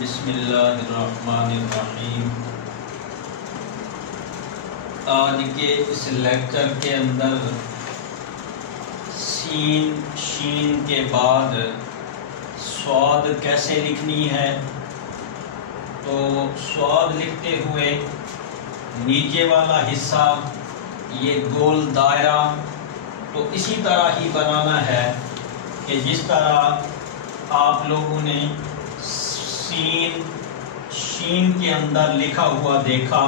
بسم اللہ الرحمن الرحیم۔ آج کے اس لیکچر کے اندر سین شین کے بعد صاد کیسے لکھنی ہے، تو صاد لکھتے ہوئے نیچے والا حصہ یہ گول دائرہ تو اسی طرح ہی بنانا ہے کہ جس طرح آپ لوگوں نے سین شین کے اندر لکھا ہوا دیکھا،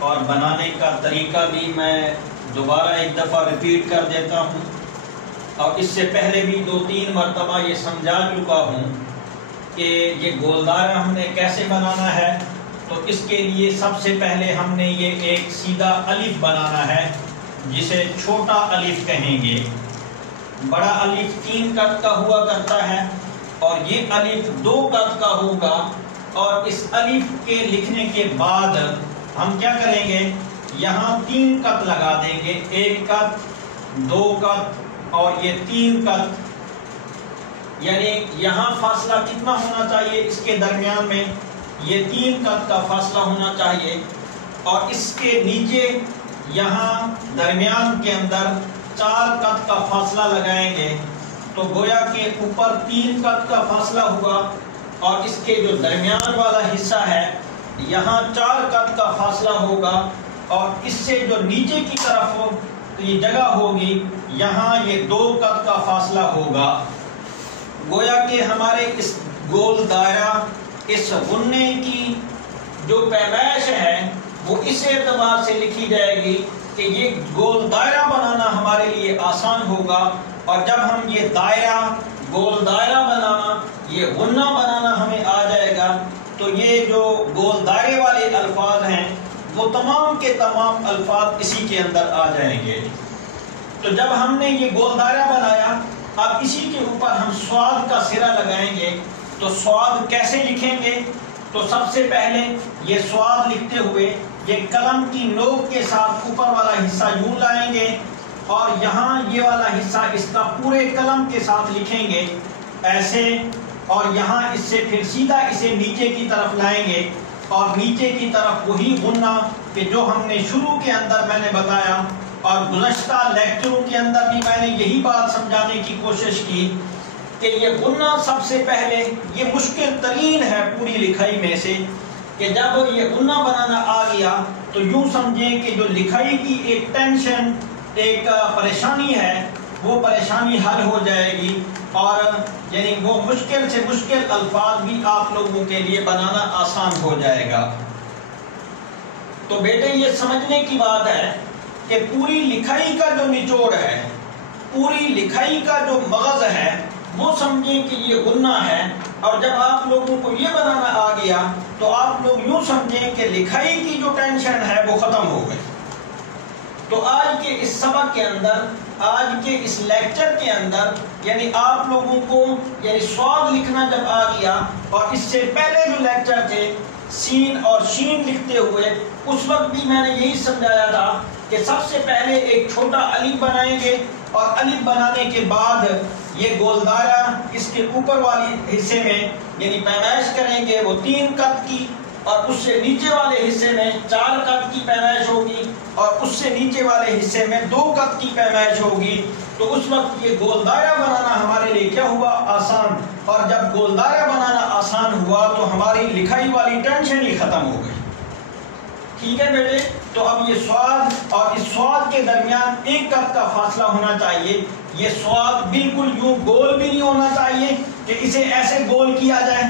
اور بنانے کا طریقہ بھی میں دوبارہ ایک دفعہ ریپیٹ کر دیتا ہوں، اور اس سے پہلے بھی 2-3 مرتبہ یہ سمجھا چکا ہوں کہ یہ گول دائرہ ہم نے کیسے بنانا ہے۔ تو اس کے لیے سب سے پہلے ہم نے یہ ایک سیدھا الف بنانا ہے جسے چھوٹا الف کہیں گے۔ بڑا الف 3 قد کا ہوا کرتا ہے اور یہ الف 2 قد کا ہوگا، اور اس الف کے لکھنے کے بعد ہم کیا کریں گے، یہاں 3 قد لگا دیں گے، 1 قد 2 قد اور یہ 3 قد، یعنی یہاں فاصلہ کتنا ہونا چاہیے، اس کے درمیان میں یہ 3 قد کا فاصلہ ہونا چاہیے، اور اس کے نیچے یہاں درمیان کے اندر 4 قد کا فاصلہ لگائیں گے، تو گویا کہ اوپر 3 قد کا فاصلہ ہوا، اور اس کے جو درمیان والا حصہ ہے یہاں 4 قد کا فاصلہ ہوگا، اور اس سے جو نیچے کی طرف یہ جگہ ہوگی یہاں یہ 2 قد کا فاصلہ ہوگا۔ گویا کہ ہمارے اس گول دائرہ اس غنّے کی جو پیمائش ہے وہ اس اعتبار سے لکھی جائے گی کہ یہ گول دائرہ بنانا ہمارے لیے آسان ہوگا، اور جب ہم یہ دائرہ گول دائرہ بنانا، یہ غنّہ بنانا ہمیں آ جائے گا، تو یہ جو گول دائرے والے الفاظ ہیں وہ تمام کے تمام الفاظ اسی کے اندر آ جائیں گے۔ تو جب ہم نے یہ گول دائرہ بنایا، اب اسی کے اوپر ہم صاد کا سرا لگائیں گے۔ تو صاد کیسے لکھیں گے، تو سب سے پہلے یہ صاد لکھتے ہوئے یہ قلم کی نوک کے ساتھ اوپر والا حصہ یوں لائیں گے، اور یہاں یہ والا حصہ اس کا پورے قلم کے ساتھ لکھیں گے ایسے، اور یہاں اس سے پھر سیدھا اسے نیچے کی طرف لائیں گے، اور نیچے کی طرف وہی غنّہ کہ جو ہم نے شروع کے اندر میں نے بتایا، اور گزشتہ لیکچروں کے اندر بھی میں نے یہی بات سمجھانے کی کوشش کی کہ یہ غنّہ سب سے پہلے یہ مشکل ترین ہے پوری لکھائی میں سے، کہ جب یہ غنّہ بنانا آ گیا تو یوں سمجھیں کہ جو لکھائی کی ایک ٹینشن، ایک پریشانی ہے، وہ پریشانی حل ہو جائے گی، اور یعنی وہ مشکل سے مشکل الفاظ بھی آپ لوگوں کے لیے بنانا آسان ہو جائے گا۔ تو بیٹے یہ سمجھنے کی بات ہے کہ پوری لکھائی کا جو نچوڑ ہے، پوری لکھائی کا جو مغز ہے، وہ سمجھیں کہ یہ غنّہ ہے، اور جب آپ لوگوں کو یہ بنانا آ گیا تو آپ لوگ یوں سمجھیں کہ لکھائی کی جو ٹینشن ہے وہ ختم ہو گئی۔ تو آج کے اس سبق کے اندر، آج کے اس لیکچر کے اندر، یعنی آپ لوگوں کو یعنی صاد لکھنا جب آ گیا، اور اس سے پہلے جو لیکچر تھے سین اور شین لکھتے ہوئے، اس وقت بھی میں نے یہی سمجھایا تھا کہ سب سے پہلے ایک چھوٹا الف بنائیں گے، اور الف بنانے کے بعد یہ گول دائرہ اس کے اوپر والی حصے میں یعنی پیمائش کریں گے وہ 3 قد کی، اور اس سے نیچے والے حصے میں 4 قد کی پیمائش ہوگی، اور اس سے نیچے والے حصے میں 2 قد کی پیمائش ہوگی۔ تو اس وقت یہ گول دائرہ بنانا ہمارے لیے کیا ہوا، آسان، اور جب گول دائرہ بنانا آسان ہوا تو ہماری لکھائی والی ٹینشن ہی ختم ہو گئی۔ ٹھیک ہے بیٹے، تو اب یہ صاد اور اس صاد کے درمیان 1 قد کا فاصلہ ہونا چاہیے۔ یہ صاد بالکل یوں گول بھی نہیں ہونا چاہیے کہ اسے ایسے گول کیا جائے،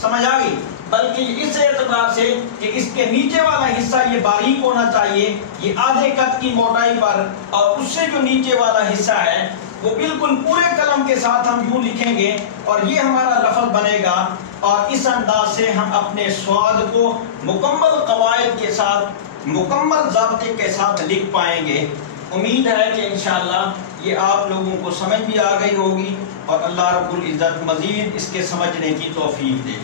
سمجھ آ گئی، بلکہ اس اعتبار سے کہ اس کے نیچے والا حصہ یہ باریک ہونا چاہیے، یہ آدھے قد کی موٹائی پر، اور اس سے جو نیچے والا حصہ ہے وہ بالکل پورے قلم کے ساتھ ہم یوں لکھیں گے، اور یہ ہمارا لفظ بنے گا، اور اس انداز سے ہم اپنے صاد کو مکمل قواعد کے ساتھ، مکمل ضابطے کے ساتھ لکھ پائیں گے۔ امید ہے کہ انشاءاللہ یہ آپ لوگوں کو سمجھ بھی آ گئی ہوگی، اور اللہ رب العزت مزید اس کے سمجھنے کی توفیق دے۔